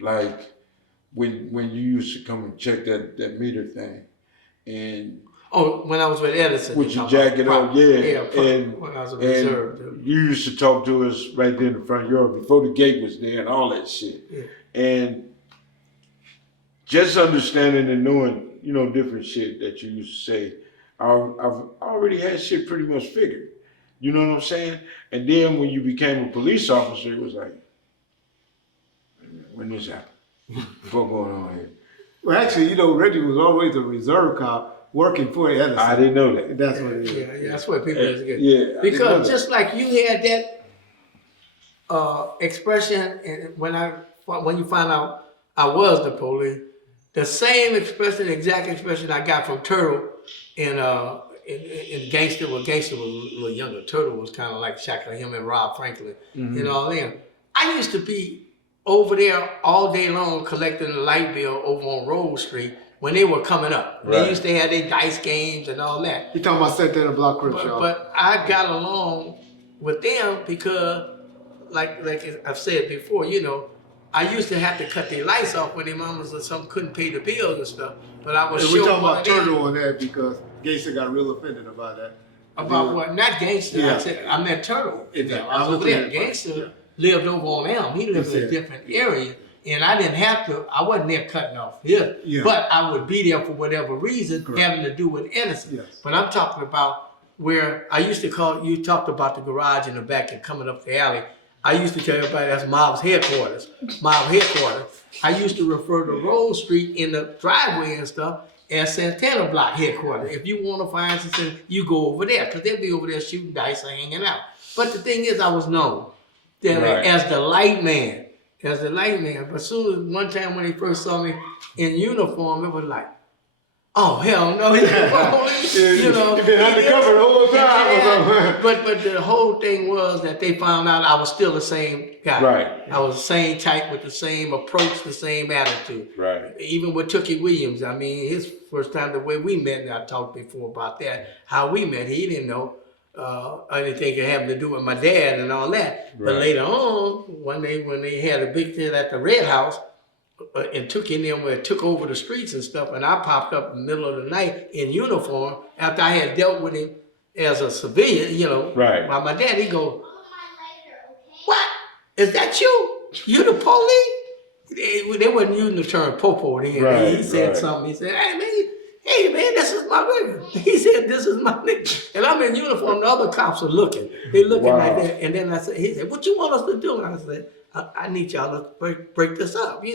like when you used to come and check that meter thing, and when I was with Edison. with your jacket on, and when I was a reserve. You used to talk to us right there in the front yard before the gate was there and all that shit. Yeah. And just understanding and knowing, different shit that you used to say, I've already had shit pretty much figured. You know what I'm saying? And then when you became a police officer, it was like, when this happened? What's going on here? Well, actually, Reggie was always a reserve cop working for Edison. I didn't know that. That's what it is. Yeah, that's what people get. Yeah. Because just like you had that expression, and when you find out I was the police, the same expression, exact expression I got from Turtle in Gangster. Well, Gangster was a little younger. Turtle was kind of like Shaka, him and Rob Franklin, and all them. I used to be over there all day long collecting the light bill over on Rose Street when they were coming up. Right. They used to have their dice games and all that. You talking about Santana Block Crip Show? But I got along with them because, like I've said before, I used to have to cut their lights off when their mamas or something couldn't pay the bills and stuff. But I was we're talking about Turtle on that because Gangster got real offended about that. About what? Not Gangster. Yeah. I meant Turtle. I was over there. Gangster lived over on Elm. He lived in a different area. And I didn't have to, I wasn't there cutting off here. Yeah. But I would be there for whatever reason, having to do with Edison. Yes. But I'm talking about where I used to call, you talked about the garage in the back and coming up the alley. I used to tell everybody that's Mob's headquarters. I used to refer to Rose Street in the driveway and stuff as Santana Block headquarters. If you want to find something, you go over there, because they'll be over there shooting dice or hanging out. But the thing is, I was known that as the light man. But soon as one time when they first saw me in uniform, it was like, oh, hell no. You've been undercover the whole time. But the whole thing was that they found out I was still the same guy. Right. I was the same type with the same approach, the same attitude. Right. Even with Tookie Williams, I mean, his first time, the way we met, and I talked before about that, how we met, he didn't know anything that having to do with my dad and all that. Right. But later on, one day when they had a big thing at the Red House, and took in there where it took over the streets and stuff, and I popped up in the middle of the night in uniform after I had dealt with him as a civilian, Right. By my dad, he go, what? Is that you? You the police? They wasn't using the term popo then. Right, he said something. He said, hey man, this is my nigga. He said, this is my nigga. And I'm in uniform, the other cops are looking. They looking like that. And then he said, what you want us to do? And I said, I need y'all to break this up. We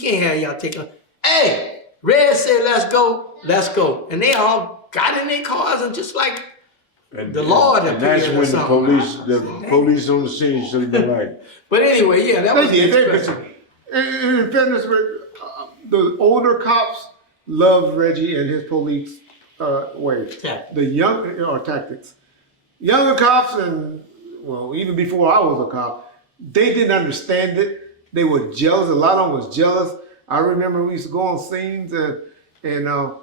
can't have y'all taking. Hey, Red said, let's go. And they all got in their cars and just like the Lord and that's when the police on the scene should have been like. But anyway, that was in fairness, the older cops loved Reggie and his police ways. The tactics. Younger cops even before I was a cop, they didn't understand it. They were jealous. A lot of them was jealous. I remember we used to go on scenes and they'll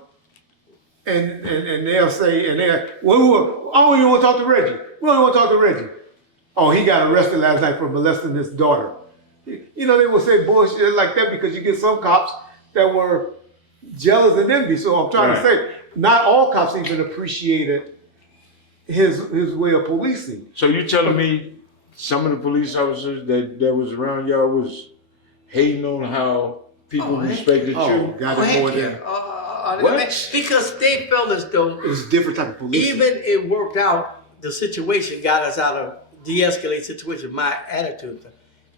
say, well, I don't even want to talk to Reggie. We don't want to talk to Reggie. Oh, he got arrested last night for molesting his daughter. They will say bullshit like that because you get some cops that were jealous and envy. So I'm trying to say, not all cops even appreciated his way of policing. So you telling me some of the police officers that was around y'all was hating on how people respected you? Got it more than what? Because they felt as though it was a different type of policing. Even it worked out, the situation got us out of de-escalate situation, my attitude.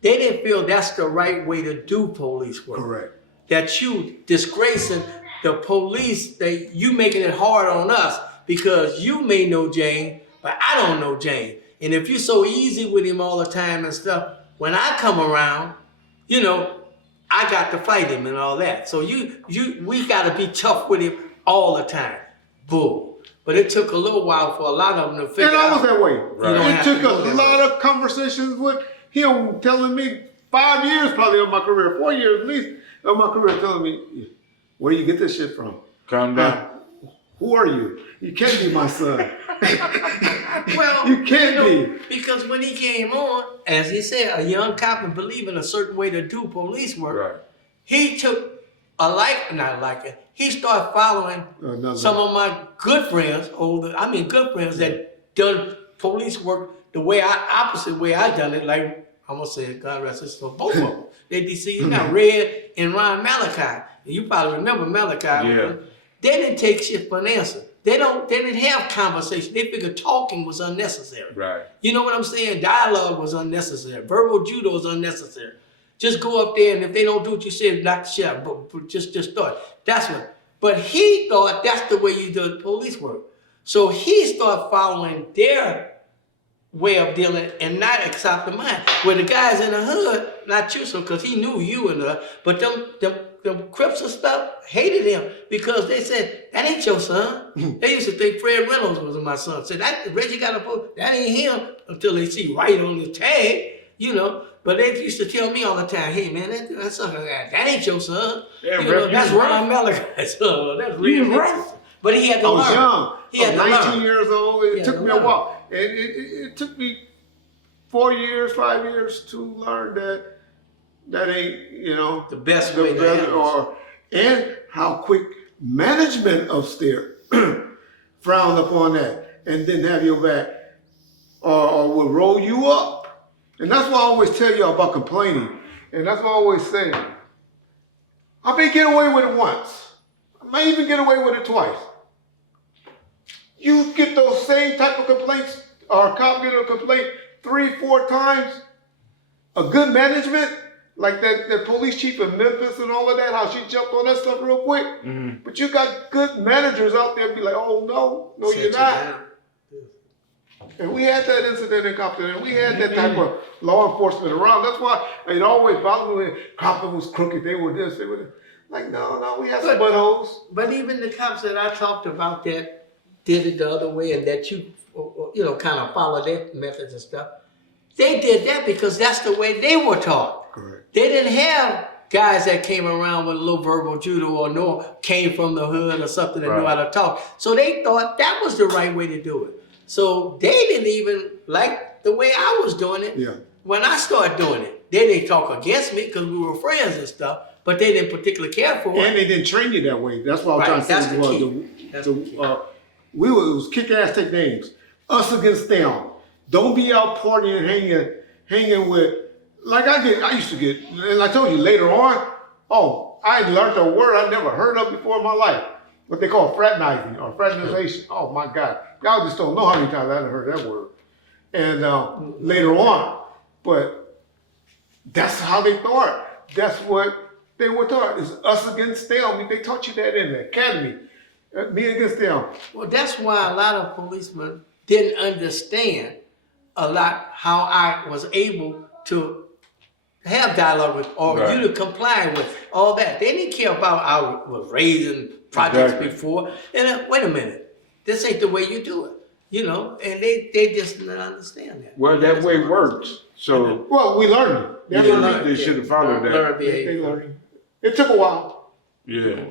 They didn't feel that's the right way to do police work. Correct. That you disgracing the police, you making it hard on us because you may know Jane, but I don't know Jane. And if you're so easy with him all the time and stuff, when I come around, I got to fight him and all that. So we got to be tough with him all the time. Bull. But it took a little while for a lot of them to figure out. And I was that way. Right. It took a lot of conversations with him telling me 5 years probably of my career, 4 years at least of my career, telling me, where do you get this shit from? Calm down. Who are you? You can't be my son. Well, You can't be. because when he came on, as he said, a young cop and believe in a certain way to do police work. Right. He took he started following some of my good friends, good friends that done police work the opposite way I done it. Like I'm gonna say, God rest his soul, both of them. They deceased now, Red and Ron Malachi. You probably remember Malachi. Yeah. They didn't take shit for an answer. They didn't have conversation. They figured talking was unnecessary. Right. You know what I'm saying? Dialogue was unnecessary. Verbal judo is unnecessary. Just go up there, and if they don't do what you said, knock the shit out. But just start. That's what. But he thought that's the way you do police work. So he started following their way of dealing and not accepting mine. Where the guys in the hood, not you, so because he knew you in the hood, but them Crips and stuff hated him because they said, that ain't your son. They used to think Fred Reynolds was my son. Said, that Reggie got a post, that ain't him, until they see Wright on his tag, you know. But they used to tell me all the time, hey man, that son, that ain't your son. Yeah, you know, that's Ron Malachi's son. That's Red Nixon's son. But he had to I learn. was young. He had I was to 19 learn. years old. It He took had me to a learn. while. It took me 5 years to learn that ain't, you know, The best way to handle and how quick management upstairs frowned upon that and didn't have your back or would roll you up. And that's why I always tell you about complaining. And that's what I always say. I may get away with it once. I may even get away with it twice. You get those same type of complaints, or a cop get a complaint 3-4 times. A good management, like that police chief in Memphis and all of that, how she jumped on that stuff real quick. Mm-hmm. But you got good managers out there be like, oh no, Sit you're you not. down. And we had that incident in Compton, and we had that type of law enforcement around. That's why it always bothered me when Compton was crooked. They were this, they were that. Like, no, we had some buttholes. But even the cops that I talked about that did it the other way and that you kind of follow their methods and stuff, they did that because that's the way they were taught. Correct. They didn't have guys that came around with a little verbal judo or came from the hood or something that knew how to talk. So they thought that was the right way to do it. So they didn't even like the way I was doing it. Yeah. When I started doing it, they didn't talk against me because we were friends and stuff, but they didn't particularly care for it. And they didn't train you that way. That's what I was Right, trying to say. that's the key. It was kick ass, take names. Us against them. Don't be out partying, hanging with. Like I used to get, and I told you later on. Oh, I learned a word I never heard of before in my life. What they call fraternizing or fraternization. Oh my God, y'all just don't know how many times I heard that word. And later on, but that's how they thought. That's what they were taught. It's us against them. They taught you that in the academy. Me against them. Well, that's why a lot of policemen didn't understand a lot how I was able to have dialogue with or you to comply with all that. They didn't care about I was raising projects before. And wait a minute, this ain't the way you do it. You know, and they just didn't understand that. Well, that way works. So Well, we learned it. they should have followed that. Learn They behavior. learned it. It took a while. Yeah.